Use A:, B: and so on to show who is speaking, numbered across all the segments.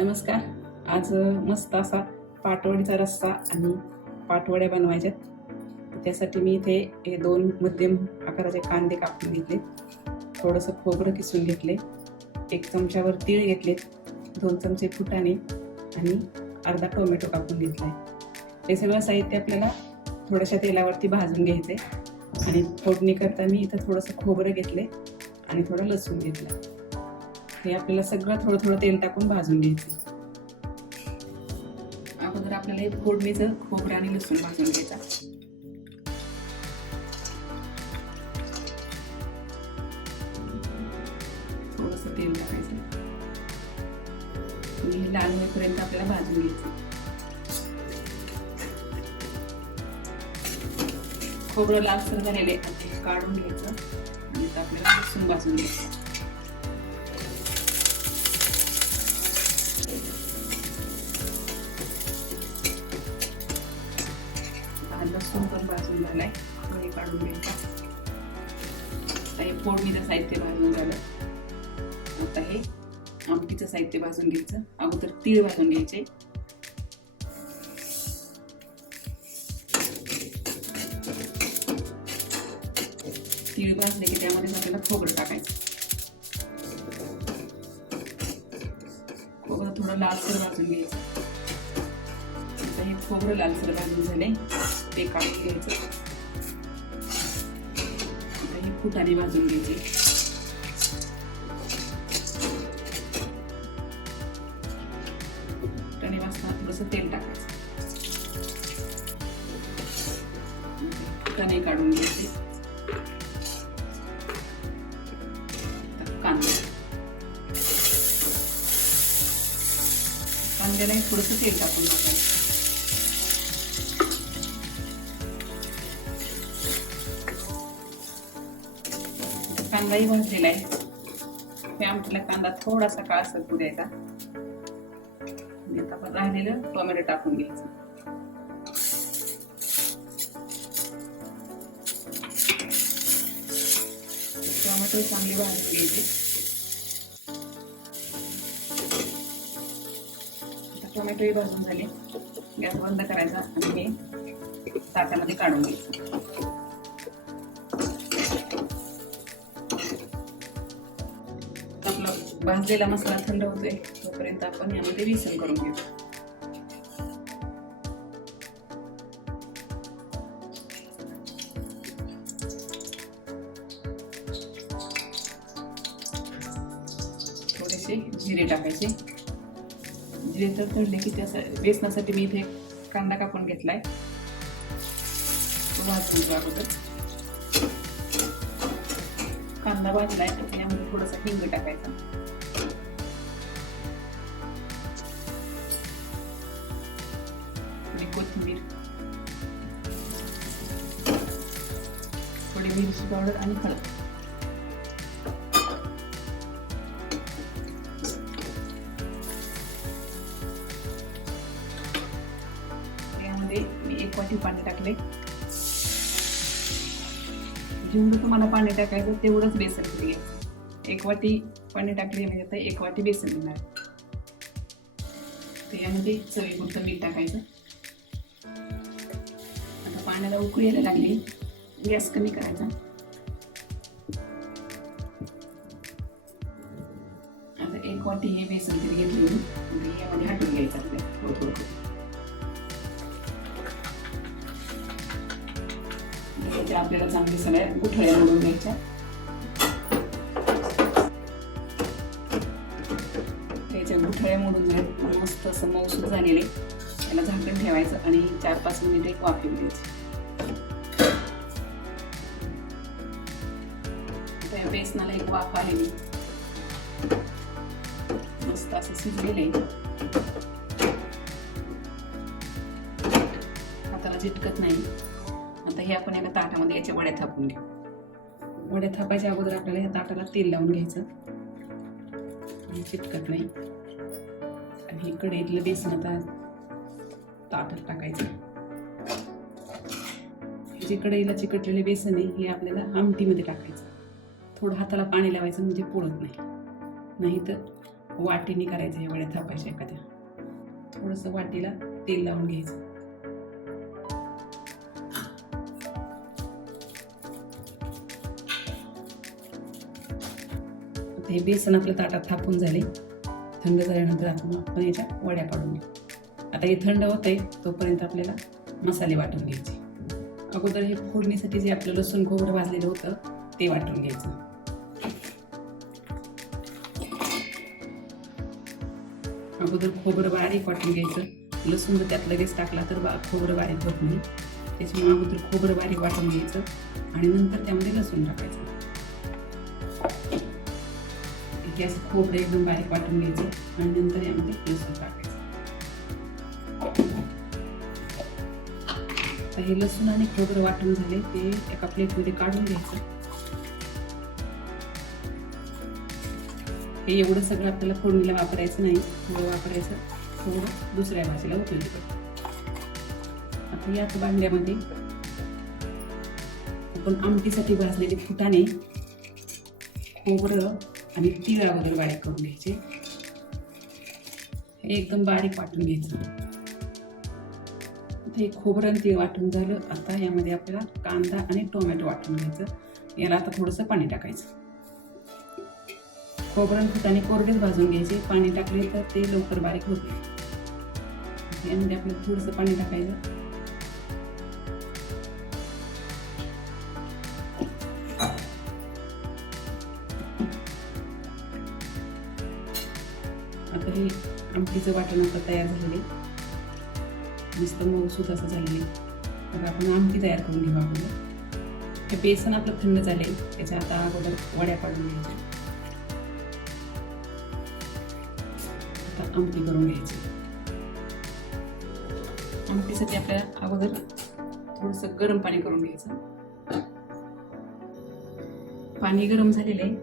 A: नमस्कार. आज मस्त असा पाटवडीचा रस्सा आणि पाटवड्या बनवायच्यात. त्यासाठी मी इथे हे दोन मध्यम आकाराचे कांदे कापून घेतले. थोडंसं खोबरं किसून घेतले. एक चमच्यावर तीळ घेतले. दोन चमचे फुटाणे आणि अर्धा टोमॅटो कापून घेतला. हे सगळं साहित्य आपल्याला थोड्याशा तेलावरती भाजून घ्यायचे आणि फोडणी करता मी इथं थोडंसं खोबरं घेतले आणि थोडं लसूण घेतलं हे आपल्याला सगळं थोडं थोडं तेल टाकून भाजून घ्यायचं. अगोदर आपल्याला हे फोडणीचं खोबरं आणि लसूण भाजून घ्यायचा. थोडस तेल टाकायचं. आणि हे लाल होईपर्यंत आपल्याला भाजून घ्यायचं. खोबरं लालसर झालेले काढून घ्यायचं. आणि आपल्याला लसूण भाजून घ्यायचं. लसूण पण भाजून झालाय. आहे काढून घ्यायचा. हे फोडणीचं साहित्य भाजून झालं. आता हे आमटीचं साहित्य भाजून घ्यायचं. अगोदर तीळ भाजून घ्यायचे. तीळ भाजले की त्यामध्ये आपल्याला खोबरं टाकायचं. खोबरं थोडं लालसर भाजून घ्यायचं. आता हे खोबरं लालसर भाजून झाले ते काढून घ्यायचं आता ही फुटाणे भाजून घ्यायचे थोडंसं तेल टाकायचं. फुटाणे काढून घ्यायचे कांदा. कांद्याला थोडंसं तेल टाकून टाकायचं. कांदाही भाजलेला आहे. हे आमच्याला कांदा थोडासा काळसर करू द्यायचा. आपण राहिलेलं टोमॅटो टाकून घ्यायचं. टोमॅटो चांगली भाजून घ्यायची. टोमॅटोही भाजून झाले. गॅस बंद करायचा आणि हे ताटामध्ये काढून घ्यायचं. भाजलेला मसाला थंड होतोय तोपर्यंत आपण यामध्ये बेसन करून घेऊ. थोडेसे जिरे टाकायचे. जिरे तर तळले की त्या बेसनासाठी मी इथे कांदा कापून घेतलाय. तो भाजून घेऊ अगोदर. कांदा भाजलाय तर त्यामध्ये थोडासा हिंग टाकायचा. कोथिंबीर. थोडी मिरची पावडर आणि हळद. यामध्ये मी एक वाटी पाणी टाकले. जेवढं तुम्हाला पाणी टाकायचं तेवढंच बेसन घ्यायचं. एक वाटी पाणी टाकले म्हणजे आता एक वाटी बेसन येणार. चवी चवीपुरतं मीठ टाकायचं. पाण्याला उकळी यायला लागली. गॅस कमी करायचा. आता एक वाटी हे बेसन पीठ घेतली यामध्ये हटून घ्यायचं आपल्याला थोडं थोडं त्याच्या आपल्याला चांगली सगळ्या गुठळ्या मोडून घ्यायच्या. त्याच्या गुठळ्या मोडून मस्त असं मऊसूद झालेले त्याला झाकण ठेवायचं आणि चार पाच मिनिटे वाफेल त्या बेसनाला एक वाफ आलेली मस्त असं शिजलेलं आहे हाताला चिटकत नाही आता हे आपण एका ताटामध्ये याच्या वड्या थापून घेऊ वड्या थापायच्या अगोदर आपल्याला या ताटाला तेल लावून घ्यायचं चिटकत नाही आणि हे कढईतलं बेसन आता ताटात टाकायचं हे जे कढईला चिकटलेले बेसन आहे हे आपल्याला आमटीमध्ये टाकायचं थोडं हाताला पाणी लावायचं म्हणजे पोळत नाही. नाही तर वाटीने करायचं हे वड्या थापायच्या एखाद्या. थोडंसं वाटीला तेल लावून घ्यायचं. आता हे बेसन आपल्या ताटात थापून झाले. थंड झाल्यानंतर आपण आपण याच्या वड्या पाडून घेऊ. आता हे थंड होत आहे तोपर्यंत आपल्याला मसाले वाटून घ्यायचे. अगोदर हे फोडणीसाठी जे आपलं लसूण खोबरं भाजलेलं होतं ते वाटून घ्यायचं. अगोदर खोबरं बारीक वाटून घ्यायचं. लसूण जर त्यात लगेच टाकला तर बा खोबरं बारीक होत नाही. त्याच्यामुळे अगोदर खोबरं बारीक वाटून घ्यायचं आणि नंतर त्यामध्ये लसूण टाकायचं. गॅस खोबरं एकदम बारीक वाटून घ्यायचं आणि नंतर यामध्ये लसूण टाकायचं. हे लसूण आणि खोबरं वाटून झाले ते एका प्लेटमध्ये काढून घ्यायचं. हे एवढं सगळं आपल्याला फोडणीला वापरायचं नाही. थोडं वापरायचं. थोडं दुसऱ्या भाजीला उपयोग आता याच भांड्यामध्ये आपण आमटीसाठी भाजलेले फुटाणे खोबरं आणि तीळ अगोदर बारीक करून घ्यायचे. एकदम बारीक वाटून घ्यायचं. आता हे खोबरं आणि तीळ वाटून झालं. आता यामध्ये आपल्याला कांदा आणि टोमॅटो वाटून घ्यायचं. याला आता थोडंसं पाणी टाकायचं. खोबरं फुटाने कोरडेच भाजून घ्यायचे. पाणी टाकले तर ते लवकर बारीक होते यामध्ये आपल्याला थोडंसं पाणी टाकायचं. आता हे आमटीचं वाटण आता तयार झालेले नुसतं मऊ सुद्धा असं झालेले तर आपण आमटी तयार करून घेऊ आपण हे बेसन आपलं थंड झाले त्याच्या आता अगोदर वड्या पाडून घ्यायच्या. आमटी करून घ्यायची. आमटीसाठी आपल्याला अगोदर थोडंसं गरम पाणी करून घ्यायचं. पाणी गरम झालेलं आहे.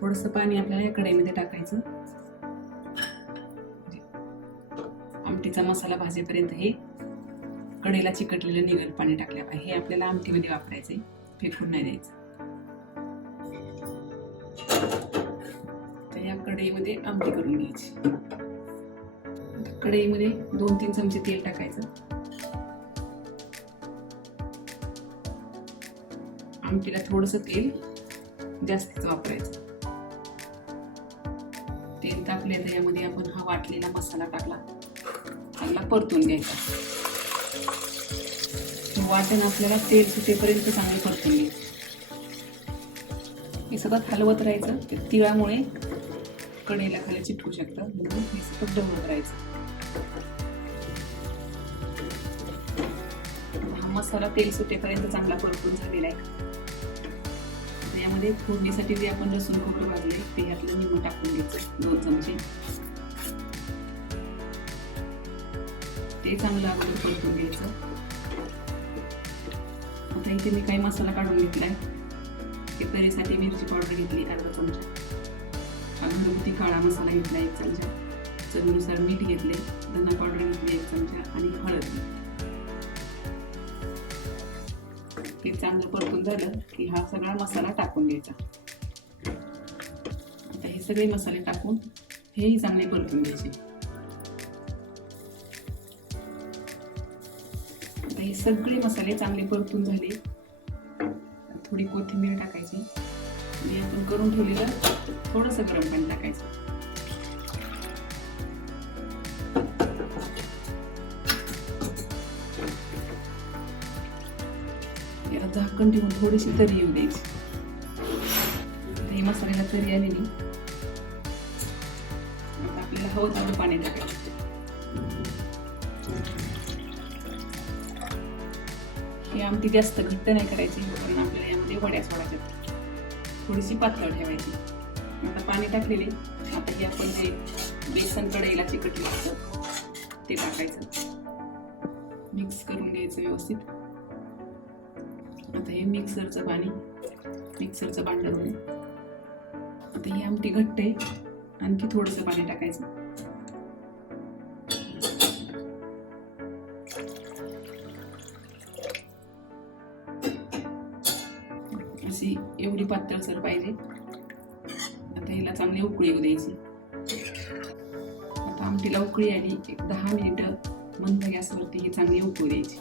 A: थोडंसं पाणी आपल्याला या कढईमध्ये टाकायचं. आमटीचा मसाला भाजेपर्यंत हे कढईला चिकटलेलं निघल पाणी टाकल्या पाहिजे हे आपल्याला आमटीमध्ये वापरायचंय. फेकून नाही द्यायचं. कढईमध्ये आमटी करून घ्यायची. कढईमध्ये दोन तीन चमचे तेल टाकायचं. आमटीला थोडस तेल जास्तीच वापरायचं. तेल टाकले तर यामध्ये आपण हा वाटलेला मसाला टाकला. चांगला परतून घ्यायचा. वाटण आपल्याला तेल सुटेपर्यंत चांगलं परतून घ्यायचं. हे सतत हलवत राहायचं. तिळामुळे कडेला खाली चिटकू शकतं. म्हणून हे सतत ढवळत राहायचं. हा मसाला तेल सुटेपर्यंत चांगला परतून झालेला आहे. यामध्ये फोडणीसाठी जे आपण लसूण खोबरं भाजले ते यातलं निम टाकून घ्यायचं दोन चमचे. ते चांगलं अगोदर परतून घ्यायचं. आता इथे मी काही मसाला काढून घेतलाय. ते तरीसाठी मिरची पावडर घेतली अर्धा चमचा. घरगुती काळा मसाला घेतला एक चमचा. चवीनुसार मीठ घेतले धना पावडर घेतली एक चमचा आणि हळद. ते चांगलं परतून झालं की हा सगळा मसाला टाकून द्यायचा आता हे सगळे मसाले टाकून हेही चांगले परतून घ्यायचे. आता हे सगळे मसाले चांगले परतून झाले. थोडी कोथिंबीर टाकायची. आणि आपण करून ठेवलेलं. थोडंसं गरम पाणी टाकायचं. याला झाकण ठेवून थोडीशी तरी येऊ द्यायची. हे मसाल्याला तरी आलेली. आता आपल्याला हवं तेवढं पाणी टाकायचं. हे आमटी जास्त घट्ट नाही करायची कारण आपल्याला यामध्ये वड्या सोडायच्या थोडीशी पातळ ठेवायची. आता पाणी टाकलेले. आता हे आपण जे बेसन कढईला चिकटलं असतं ते टाकायचं. मिक्स करून घ्यायचं व्यवस्थित. आता हे मिक्सरचं पाणी मिक्सरचं भांडं आता ही आमटी घट्ट आहे. आणखी थोडंसं पाणी टाकायचं. थोडीशी एवढी पातळसर पाहिजे. आता हिला चांगली उकळी येऊ द्यायची. आता आमटीला उकळी आली एक दहा मिनिटं मंद गॅसवरती ही चांगली उकळू द्यायची.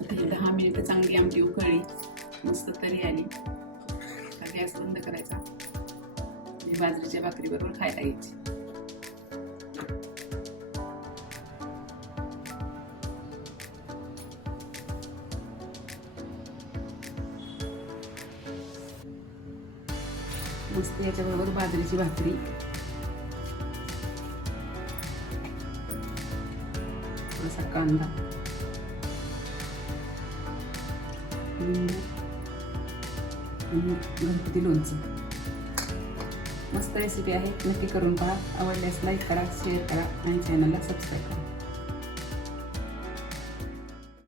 A: आता ही दहा मिनिटं चांगली आमटी उकळली मस्त तरी आली. आता गॅस बंद करायचा. मी बाजरीच्या भाकरीबरोबर खायला घ्यायची बाजरीची भाकरी. थोडासा कांदा. लिंबू. लोणचं. मस्त रेसिपी आहे. नक्की करून पहा. आवडल्यास लाईक करा शेअर करा आणि चॅनलला सबस्क्राईब करा.